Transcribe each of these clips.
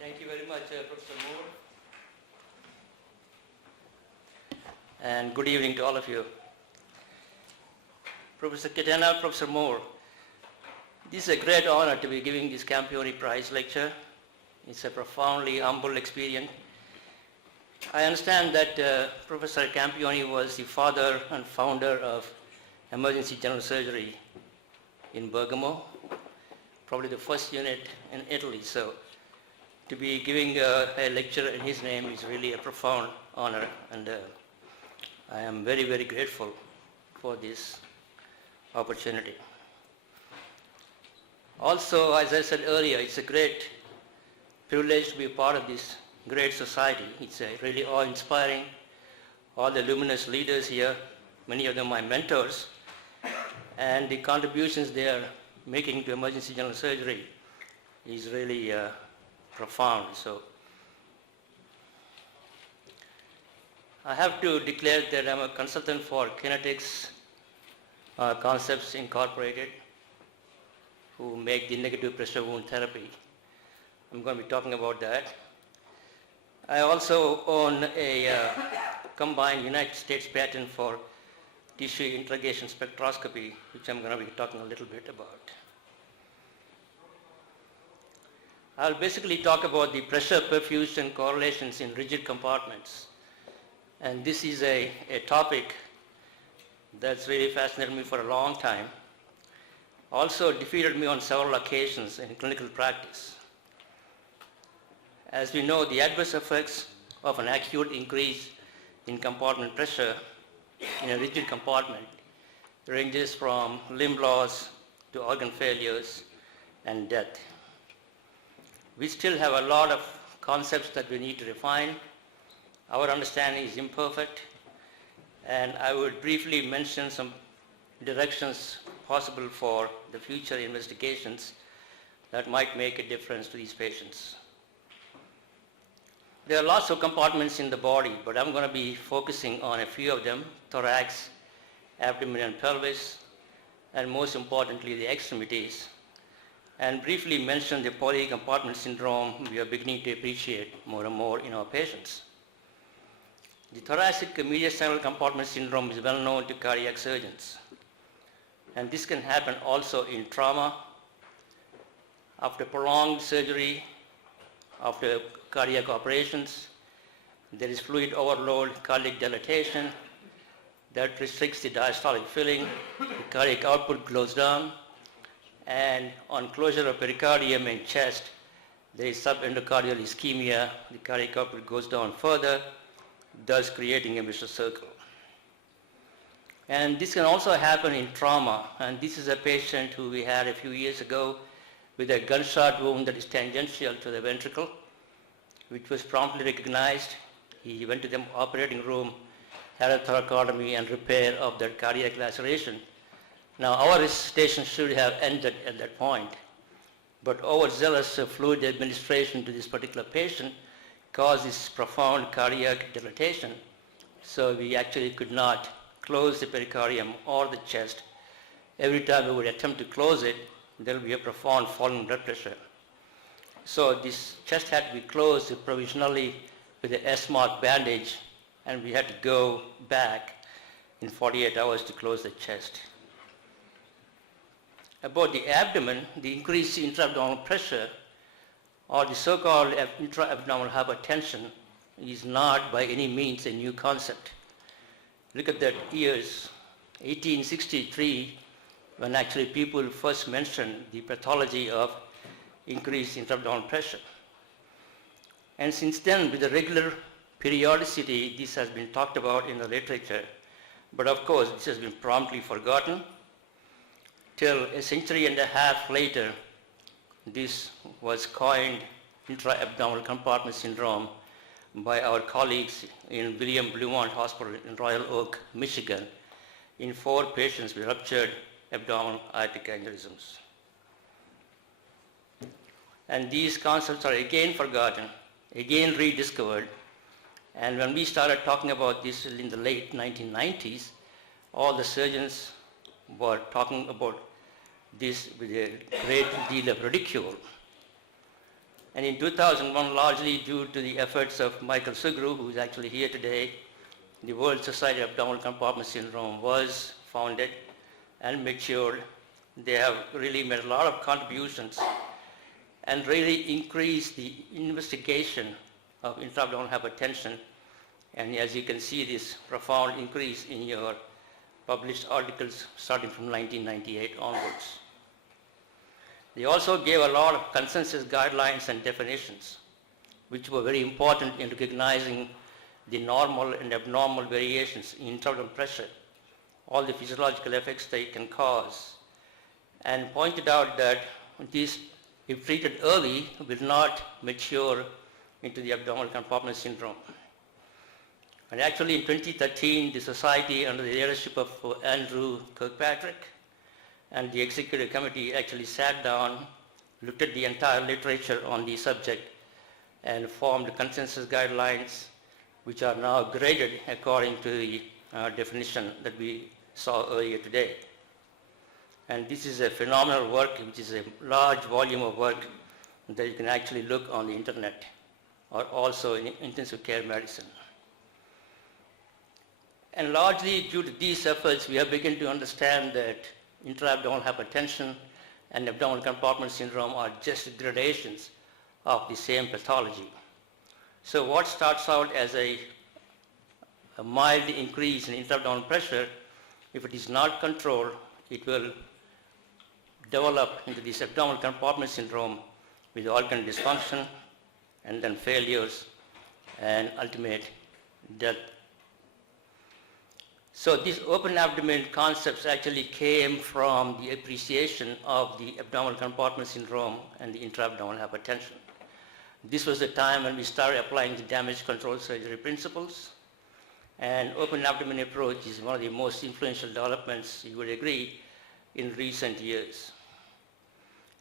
Thank you very much, Professor Moore. And good evening to all of you. Professor Katana, Professor Moore, this is a great honor to be giving this Campione Prize lecture. It's a profoundly humble experience. I understand that Professor Campione was the father and founder of emergency general surgery in Bergamo, probably the first unit in Italy. So to be giving a lecture in his name is really a profound honor, and I am very, very grateful for this opportunity. Also, as I said earlier, it's a great privilege to be a part of this great society. It's really awe-inspiring. All the luminous leaders here, many of them my mentors, and the contributions they are making to emergency general surgery is really profound. So I have to declare that I'm a consultant for Kinetics Concepts Incorporated, who make the negative pressure wound therapy. I'm going to be talking about that. I also own a combined United States patent for tissue interrogation spectroscopy, which I'm going to be talking a little bit about. I'll basically talk about the pressure perfusion correlations in rigid compartments. And this is a topic that's really fascinated me for a long time. Also defeated me on several occasions in clinical practice. As we know, the adverse effects of an acute increase in compartment pressure in a rigid compartment ranges from limb loss to organ failures and death. We still have a lot of concepts that we need to refine. Our understanding is imperfect, and I would briefly mention some directions possible for the future investigations that might make a difference to these patients. There are lots of compartments in the body, but I'm going to be focusing on a few of them: thorax, abdomen and pelvis, and most importantly the extremities, and briefly mention the polycompartment syndrome we are beginning to appreciate more and more in our patients. The thoracic mediastinal compartment syndrome is well known to cardiac surgeons, and this can happen also in trauma, after prolonged surgery, after cardiac operations. There is fluid overload, cardiac dilatation that restricts the diastolic filling, the cardiac output goes down, and on closure of pericardium and chest, there is subendocardial ischemia, the cardiac output goes down further, thus creating a vicious circle. And this can also happen in trauma, and this is a patient who we had a few years ago with a gunshot wound that is tangential to the ventricle, which was promptly recognized. He went to the operating room, had a thoracotomy and repair of that cardiac laceration. Now, our resuscitation should have ended at that point, but overzealous fluid administration to this particular patient caused this profound cardiac dilatation, so we actually could not close the pericardium or the chest. Every time we would attempt to close it, there will be a profound fall in blood pressure. So this chest had to be closed provisionally with an S-mark bandage, and we had to go back in 48 hours to close the chest. About the abdomen, the increased intra-abdominal pressure, or the so-called intra-abdominal hypertension, is not by any means a new concept. Look at that years, 1863, when actually people first mentioned the pathology of increased intra-abdominal pressure. And since then, with the regular periodicity, this has been talked about in the literature, but of course, this has been promptly forgotten till a century and a half later. This was coined intra-abdominal compartment syndrome by our colleagues in William Bluemont Hospital in Royal Oak, Michigan, in 4 patients with ruptured abdominal aortic aneurysms. And these concepts are again forgotten, again rediscovered, and when we started talking about this in the late 1990s, all the surgeons were talking about this with a great deal of ridicule. And in 2001, largely due to the efforts of Michael Sugru, who is actually here today, the World Society of Abdominal Compartment Syndrome was founded and matured. They have really made a lot of contributions and really increased the investigation of intra-abdominal hypertension. And as you can see, this profound increase in your published articles starting from 1998 onwards. They also gave a lot of consensus guidelines and definitions, which were very important in recognizing the normal and abnormal variations in intra-abdominal pressure, all the physiological effects they can cause, and pointed out that these, if treated early, will not mature into the abdominal compartment syndrome. And actually in 2013, the society under the leadership of Andrew Kirkpatrick and the executive committee actually sat down, looked at the entire literature on the subject, and formed consensus guidelines, which are now graded according to the definition that we saw earlier today. And this is a phenomenal work, which is a large volume of work that you can actually look on the internet or also in intensive care medicine. And largely due to these efforts, we have begun to understand that intra-abdominal hypertension and abdominal compartment syndrome are just gradations of the same pathology. So what starts out as a mild increase in intra-abdominal pressure, if it is not controlled, it will develop into this abdominal compartment syndrome with organ dysfunction and then failures and ultimate death. So these open abdomen concepts actually came from the appreciation of the abdominal compartment syndrome and the intra-abdominal hypertension. This was the time when we started applying the damage control surgery principles, and open abdomen approach is one of the most influential developments, you would agree, in recent years.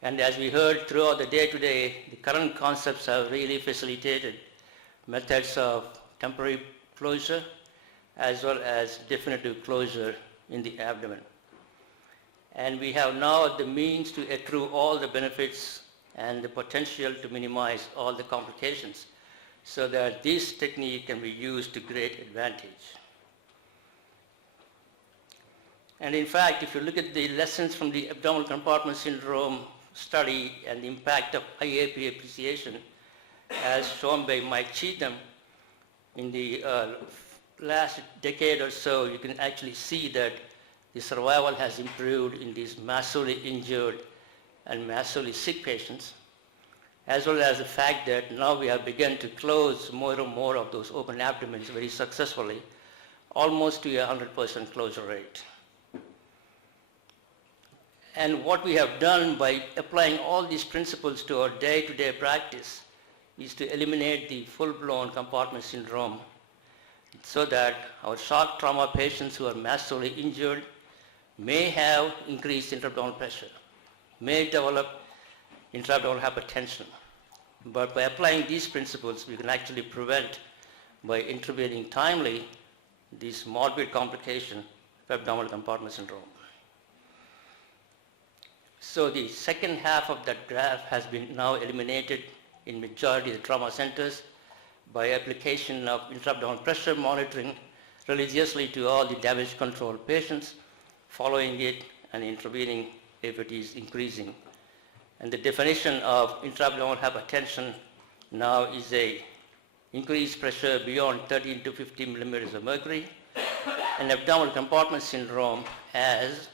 And as we heard throughout the day today, the current concepts have really facilitated methods of temporary closure as well as definitive closure in the abdomen. And we have now the means to accrue all the benefits and the potential to minimize all the complications so that this technique can be used to great advantage. And in fact, if you look at the lessons from the abdominal compartment syndrome study and the impact of IAP appreciation, as shown by Mike Cheatham in the last decade or so, you can actually see that the survival has improved in these massively injured and massively sick patients, as well as the fact that now we have begun to close more and more of those open abdomens very successfully, almost to a 100% closure rate. And what we have done by applying all these principles to our day-to-day practice is to eliminate the full-blown compartment syndrome so that our shock trauma patients who are massively injured may have increased intra-abdominal pressure, may develop intra-abdominal hypertension. But by applying these principles, we can actually prevent, by intervening timely, this morbid complication of abdominal compartment syndrome. So the second half of that graph has been now eliminated in majority of the trauma centers by application of intra-abdominal pressure monitoring religiously to all the damage control patients, following it and intervening if it is increasing. And the definition of intra-abdominal hypertension now is a increased pressure beyond 13 to 50 millimeters of mercury, and abdominal compartment syndrome as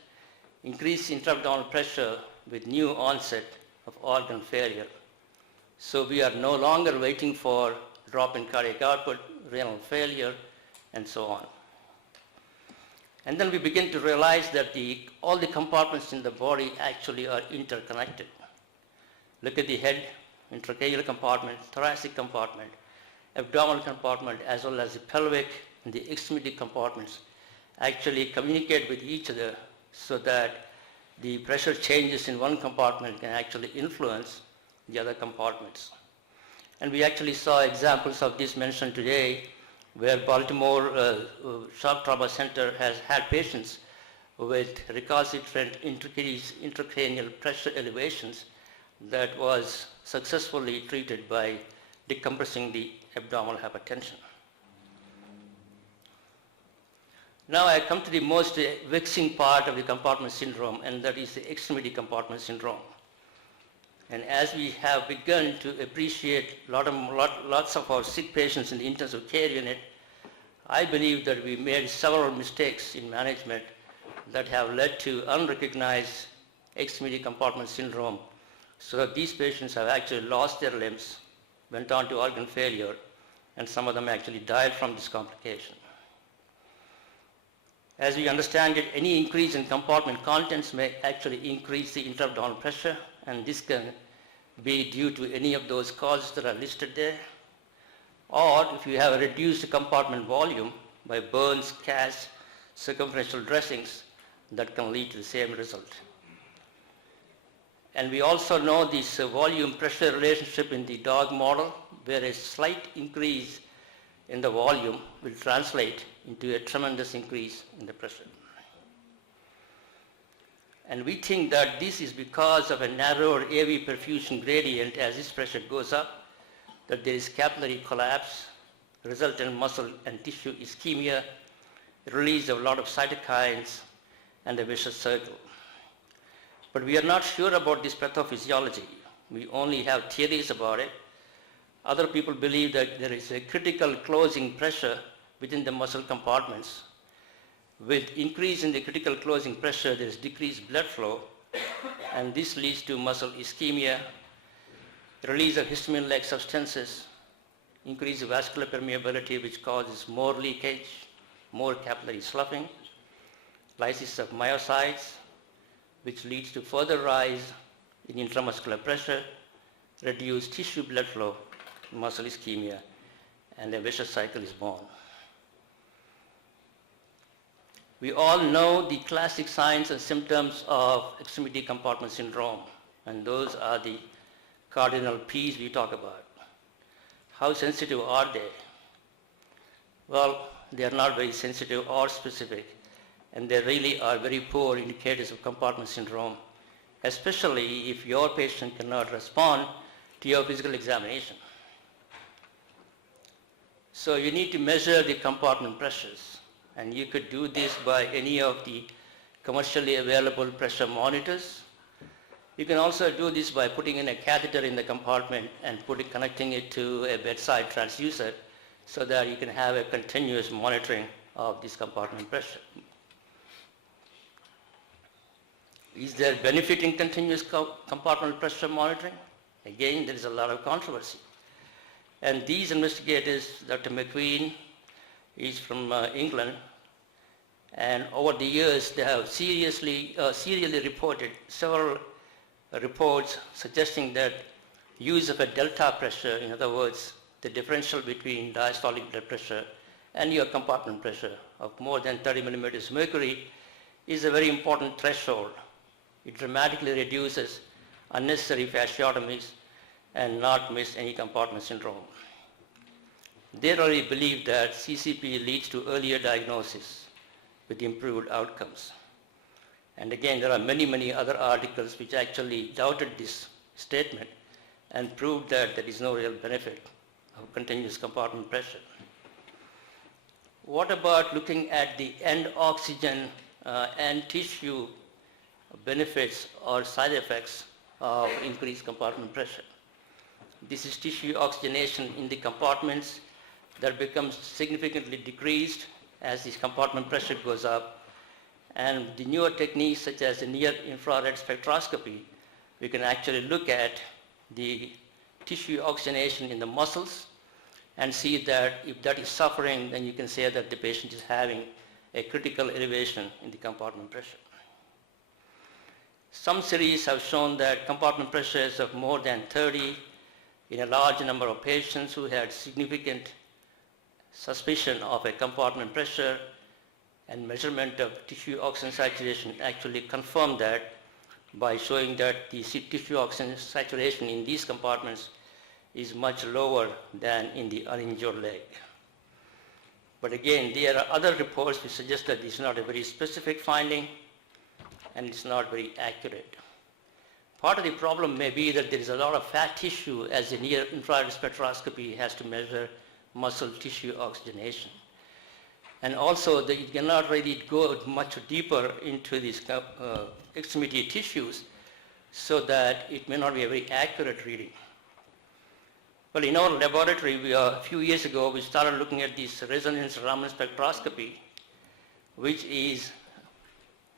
increased intra-abdominal pressure with new onset of organ failure. So we are no longer waiting for drop in cardiac output, renal failure, and so on. And then we begin to realize that all the compartments in the body actually are interconnected. Look at the head, intracerebral compartment, thoracic compartment, abdominal compartment, as well as the pelvic and the extremity compartments actually communicate with each other so that the pressure changes in one compartment can actually influence the other compartments. And we actually saw examples of this mentioned today, where Baltimore Shock Trauma Center has had patients with recalcitrant intracranial pressure elevations that was successfully treated by decompressing the abdominal hypertension. Now I come to the most vexing part of the compartment syndrome, and that is the extremity compartment syndrome. And as we have begun to appreciate lots of our sick patients in the intensive care unit, I believe that we made several mistakes in management that have led to unrecognized extremity compartment syndrome, so that these patients have actually lost their limbs, went on to organ failure, and some of them actually died from this complication. As we understand it, any increase in compartment contents may actually increase the intra-abdominal pressure, and this can be due to any of those causes that are listed there. Or if you have a reduced compartment volume by burns, casts, circumferential dressings, that can lead to the same result. And we also know this volume-pressure relationship in the dog model, where a slight increase in the volume will translate into a tremendous increase in the pressure. And we think that this is because of a narrower AV perfusion gradient. As this pressure goes up, that there is capillary collapse, resultant muscle and tissue ischemia, release of a lot of cytokines, and a vicious circle. But we are not sure about this pathophysiology. We only have theories about it. Other people believe that there is a critical closing pressure within the muscle compartments. With increase in the critical closing pressure, there is decreased blood flow, and this leads to muscle ischemia, release of histamine-like substances, increase of vascular permeability, which causes more leakage, more capillary sloughing, lysis of myocytes, which leads to further rise in intramuscular pressure, reduced tissue blood flow, muscle ischemia, and a vicious cycle is born. We all know the classic signs and symptoms of extremity compartment syndrome, and those are the cardinal P's we talk about. How sensitive are they? Well, they are not very sensitive or specific, and they really are very poor indicators of compartment syndrome, especially if your patient cannot respond to your physical examination. So you need to measure the compartment pressures, and you could do this by any of the commercially available pressure monitors. You can also do this by putting in a catheter in the compartment and connecting it to a bedside transducer, so that you can have a continuous monitoring of this compartment pressure. Is there benefit in continuous compartment pressure monitoring? Again, there is a lot of controversy. And these investigators, Dr. McQueen is from England, and over the years they have serially reported several reports suggesting that use of a delta pressure, in other words, the differential between diastolic blood pressure and your compartment pressure of more than 30 millimeters mercury, is a very important threshold. It dramatically reduces unnecessary fasciotomies and not miss any compartment syndrome. They already believe that CCP leads to earlier diagnosis with improved outcomes. And again, there are many other articles which actually doubted this statement and proved that there is no real benefit of continuous compartment pressure. What about looking at the end oxygen and tissue benefits or side effects of increased compartment pressure? This is tissue oxygenation in the compartments that becomes significantly decreased as the compartment pressure goes up. And the newer techniques such as the near-infrared spectroscopy, we can actually look at the tissue oxygenation in the muscles and see that if that is suffering, then you can say that the patient is having a critical elevation in the compartment pressure. Some series have shown that compartment pressures of more than 30 in a large number of patients who had significant suspicion of a compartment pressure, and measurement of tissue oxygen saturation actually confirmed that by showing that the tissue oxygen saturation in these compartments is much lower than in the uninjured leg. But again, there are other reports which suggest that this is not a very specific finding and it's not very accurate. Part of the problem may be that there is a lot of fat tissue, as the near-infrared spectroscopy has to measure muscle tissue oxygenation. And also, it cannot really go much deeper into these extremity tissues, so that it may not be a very accurate reading. Well, in our laboratory, a few years ago, we started looking at this resonance Raman spectroscopy, which is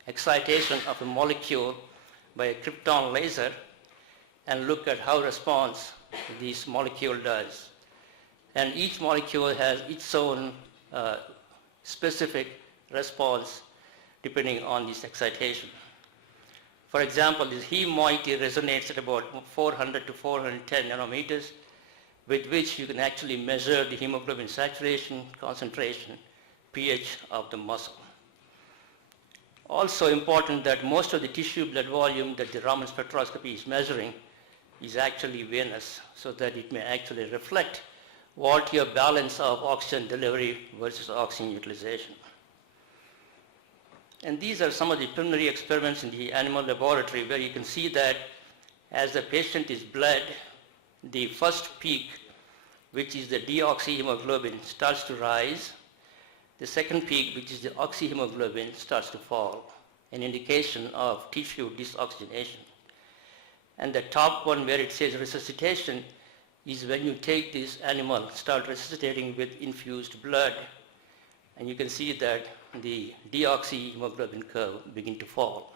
excitation of a molecule by a krypton laser, and look at how response this molecule does. And each molecule has its own specific response depending on this excitation. For example, this heme moiety resonates at about 400 to 410 nanometers, with which you can actually measure the hemoglobin saturation, concentration, pH of the muscle. Also important that most of the tissue blood volume that the Raman spectroscopy is measuring is actually venous, so that it may actually reflect what your balance of oxygen delivery versus oxygen utilization. And these are some of the preliminary experiments in the animal laboratory, where you can see that as the patient is bled, the first peak, which is the deoxyhemoglobin, starts to rise. The second peak, which is the oxyhemoglobin, starts to fall, an indication of tissue disoxygenation. And the top one, where it says resuscitation, is when you take this animal, start resuscitating with infused blood, and you can see that the deoxyhemoglobin curve begin to fall.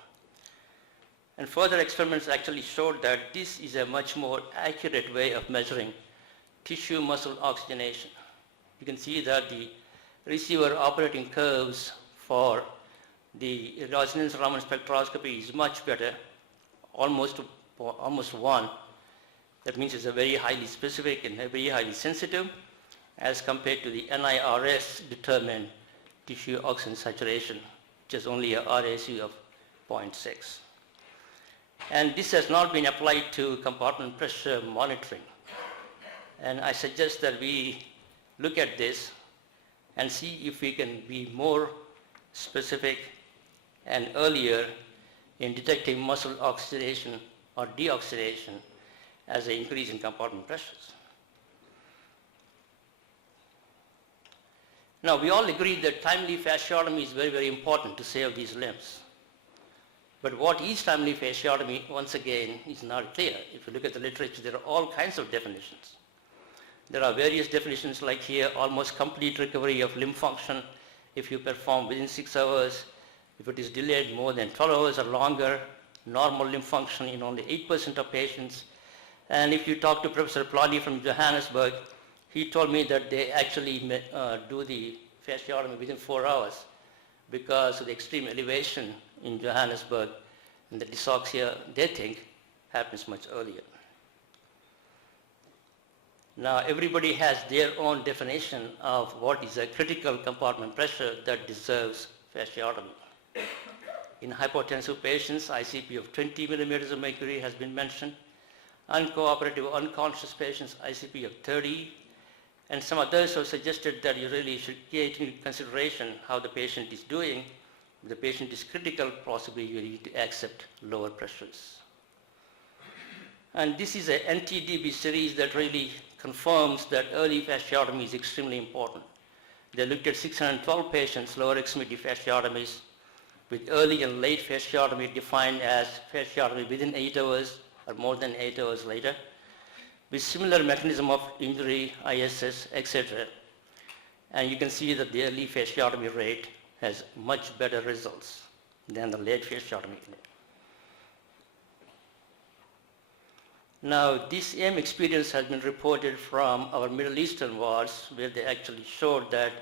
And further experiments actually showed that this is a much more accurate way of measuring tissue muscle oxygenation. You can see that the receiver operating curves for the resonance Raman spectroscopy is much better, almost 1. That means it's a very highly specific and very highly sensitive, as compared to the NIRS determined tissue oxygen saturation, which is only a RAC of 0.6. And this has not been applied to compartment pressure monitoring. And I suggest that we look at this and see if we can be more specific and earlier in detecting muscle oxidation or deoxidation as an increase in compartment pressures. Now, we all agree that timely fasciotomy is very, very important to save these limbs. But what is timely fasciotomy, once again, is not clear. If you look at the literature, there are all kinds of definitions. There are various definitions, like here, almost complete recovery of limb function if you perform within 6 hours. If it is delayed more than 12 hours or longer, normal limb function in only 8% of patients. And if you talk to Professor Plani from Johannesburg, he told me that they actually do the fasciotomy within 4 hours because of the extreme elevation in Johannesburg, and the dysoxia, they think, happens much earlier. Now, everybody has their own definition of what is a critical compartment pressure that deserves fasciotomy. In hypotensive patients, ICP of 20 millimeters of mercury has been mentioned. Uncooperative, unconscious patients, ICP of 30. And some others have suggested that you really should take into consideration how the patient is doing. If the patient is critical, possibly you need to accept lower pressures. And this is an NTDB series that really confirms that early fasciotomy is extremely important. They looked at 612 patients, lower extremity fasciotomies, with early and late fasciotomy defined as fasciotomy within 8 hours or more than 8 hours later, with similar mechanism of injury, ISS, etc. And you can see that the early fasciotomy rate has much better results than the late fasciotomy. Now, this same experience has been reported from our Middle Eastern wards, where they actually showed that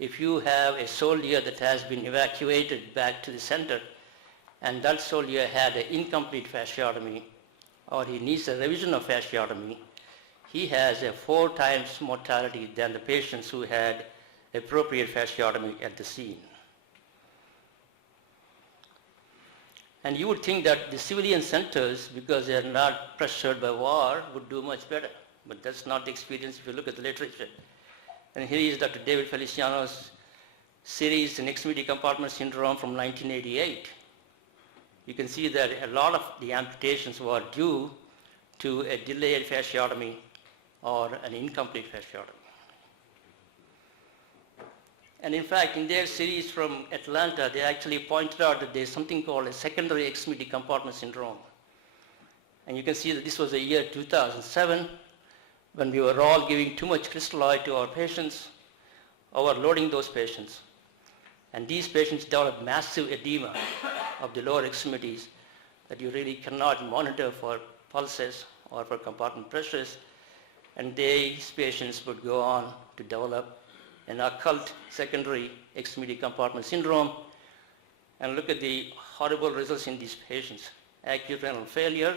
if you have a soldier that has been evacuated back to the center, and that soldier had an incomplete fasciotomy, or he needs a revision of fasciotomy, he has a 4 times mortality than the patients who had appropriate fasciotomy at the scene. And you would think that the civilian centers, because they are not pressured by war, would do much better. But that's not the experience if you look at the literature. And here is Dr. David Feliciano's series in extremity compartment syndrome from 1988. you can see that a lot of the amputations were due to a delayed fasciotomy or an incomplete fasciotomy. And in fact, in their series from Atlanta, they actually pointed out that there's something called a secondary extremity compartment syndrome. And you can see that this was the year 2007, when we were all giving too much crystalloid to our patients, overloading those patients. And these patients developed massive edema of the lower extremities that you really cannot monitor for pulses or for compartment pressures. And these patients would go on to develop an occult secondary extremity compartment syndrome. And look at the horrible results in these patients. Acute renal failure,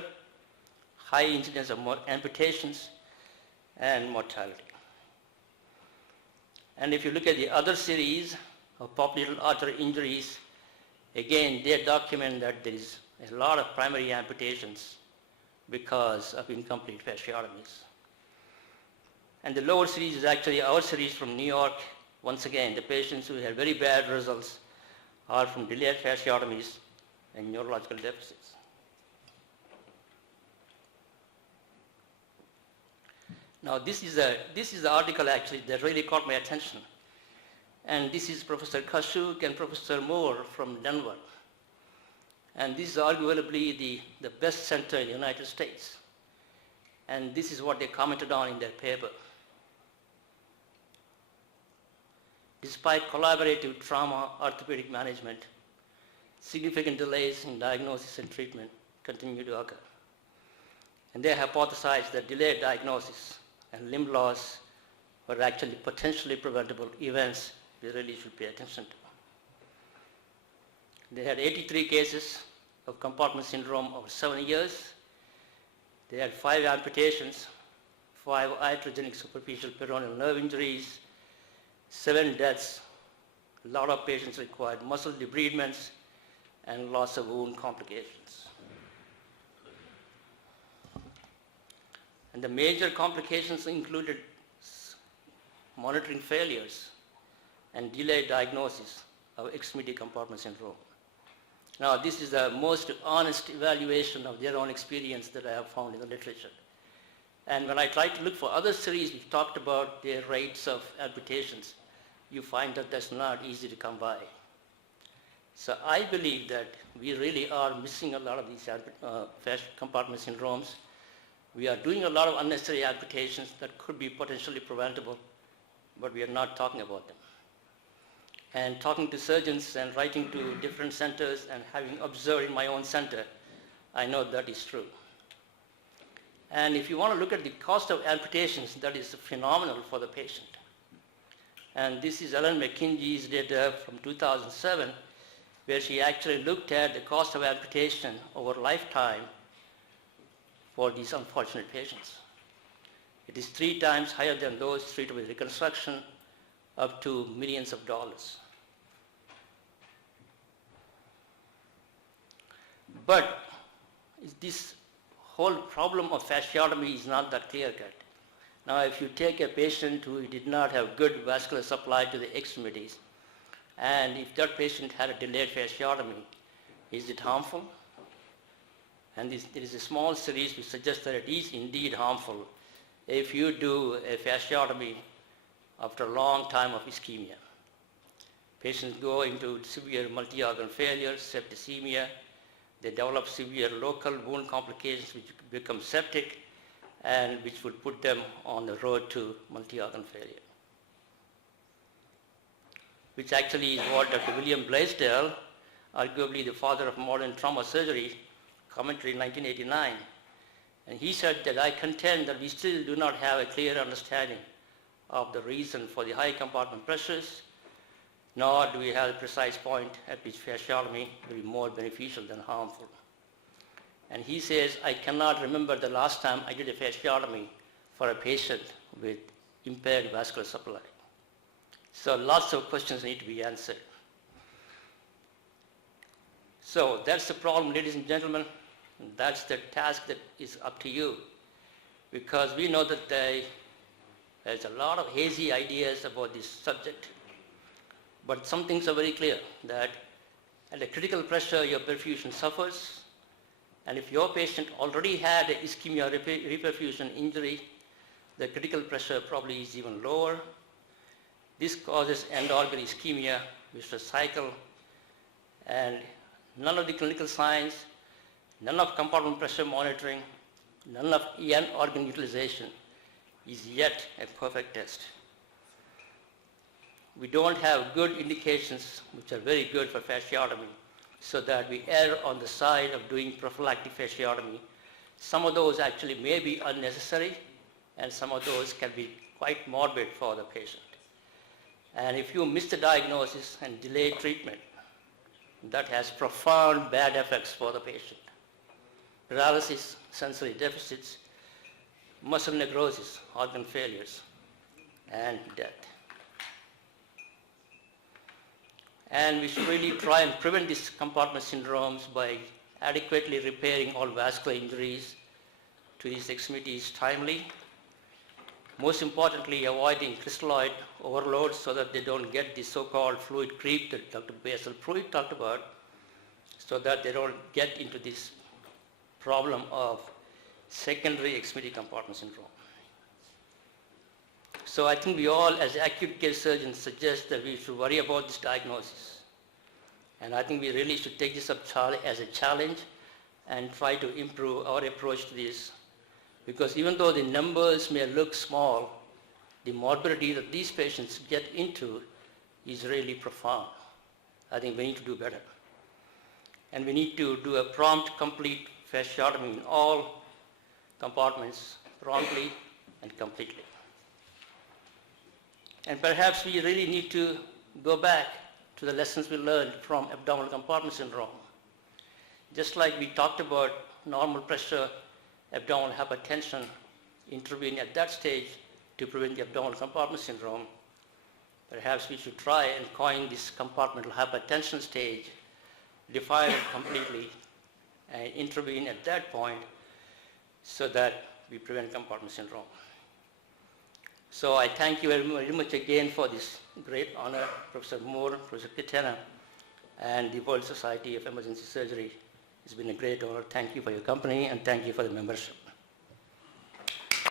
high incidence of amputations, and mortality. And if you look at the other series of popliteal artery injuries, again, they document that there is a lot of primary amputations because of incomplete fasciotomies. And the lower series is actually our series from New York. Once again, the patients who had very bad results are from delayed fasciotomies and neurological deficits. Now this is the article actually that really caught my attention. And this is Professor Kashuk and Professor Moore from Denver. And this is arguably the best center in the United States. And this is what they commented on in their paper. Despite collaborative trauma orthopedic management, significant delays in diagnosis and treatment continue to occur. And they hypothesized that delayed diagnosis and limb loss were actually potentially preventable events we really should pay attention to. They had 83 cases of compartment syndrome over 7 years. They had 5 amputations, 5 iatrogenic superficial peroneal nerve injuries, 7 deaths. A lot of patients required muscle debridements and loss of wound complications. And the major complications included monitoring failures and delayed diagnosis of extremity compartment syndrome. Now, this is the most honest evaluation of their own experience that I have found in the literature. And when I tried to look for other series which talked about their rates of amputations, you find that that's not easy to come by. So I believe that we really are missing a lot of these compartment syndromes. We are doing a lot of unnecessary amputations that could be potentially preventable, but we are not talking about them. And talking to surgeons and writing to different centers and having observed in my own center, I know that is true. And if you want to look at the cost of amputations, that is phenomenal for the patient. And this is Ellen McKinsey's data from 2007, where she actually looked at the cost of amputation over lifetime for these unfortunate patients. It is 3 times higher than those treated with reconstruction, up to millions of dollars. But this whole problem of fasciotomy is not that clear-cut. Now, if you take a patient who did not have good vascular supply to the extremities, and if that patient had a delayed fasciotomy, is it harmful? And there is a small series which suggests that it is indeed harmful if you do a fasciotomy after a long time of ischemia. Patients go into severe multi-organ failure, septicemia. They develop severe local wound complications which become septic and which would put them on the road to multi-organ failure. Which actually is what Dr. William Blaisdell, arguably the father of modern trauma surgery, commented in 1989. And he said that I contend that we still do not have a clear understanding of the reason for the high compartment pressures, nor do we have a precise point at which fasciotomy will be more beneficial than harmful. And he says, I cannot remember the last time I did a fasciotomy for a patient with impaired vascular supply. So lots of questions need to be answered. So that's the problem, ladies and gentlemen. That's the task that is up to you, because we know that there's a lot of hazy ideas about this subject, but some things are very clear, that At a critical pressure, your perfusion suffers. And if your patient already had an ischemia reperfusion injury, the critical pressure probably is even lower. This causes end-organ ischemia, which is a cycle, and none of the clinical signs, none of compartment pressure monitoring, none of end-organ utilization is yet a perfect test. We don't have good indications, which are very good for fasciotomy, so that we err on the side of doing prophylactic fasciotomy. Some of those actually may be unnecessary, and some of those can be quite morbid for the patient. And if you miss the diagnosis and delay treatment, that has profound bad effects for the patient. Paralysis, sensory deficits, muscle necrosis, organ failures, and death. And we should really try and prevent these compartment syndromes by adequately repairing all vascular injuries to these extremities timely. Most importantly, avoiding crystalloid overload so that they don't get the so-called fluid creep that Dr. Basil Pruitt talked about, so that they don't get into this problem of secondary extremity compartment syndrome. So I think we all, as acute care surgeons, suggest that we should worry about this diagnosis. And I think we really should take this up as a challenge and try to improve our approach to this. Because even though the numbers may look small, the morbidity that these patients get into is really profound. I think we need to do better. And we need to do a prompt, complete fasciotomy in all compartments promptly and completely. And perhaps we really need to go back to the lessons we learned from abdominal compartment syndrome. Just like we talked about normal pressure, abdominal hypertension, intervene at that stage to prevent the abdominal compartment syndrome, perhaps we should try and coin this compartmental hypertension stage, define it completely, and intervene at that point so that we prevent compartment syndrome. So I thank you very much again for this great honor, Professor Moore, Professor Kitena, and the World Society of Emergency Surgery. It's been a great honor. Thank you for your company, and thank you for the membership.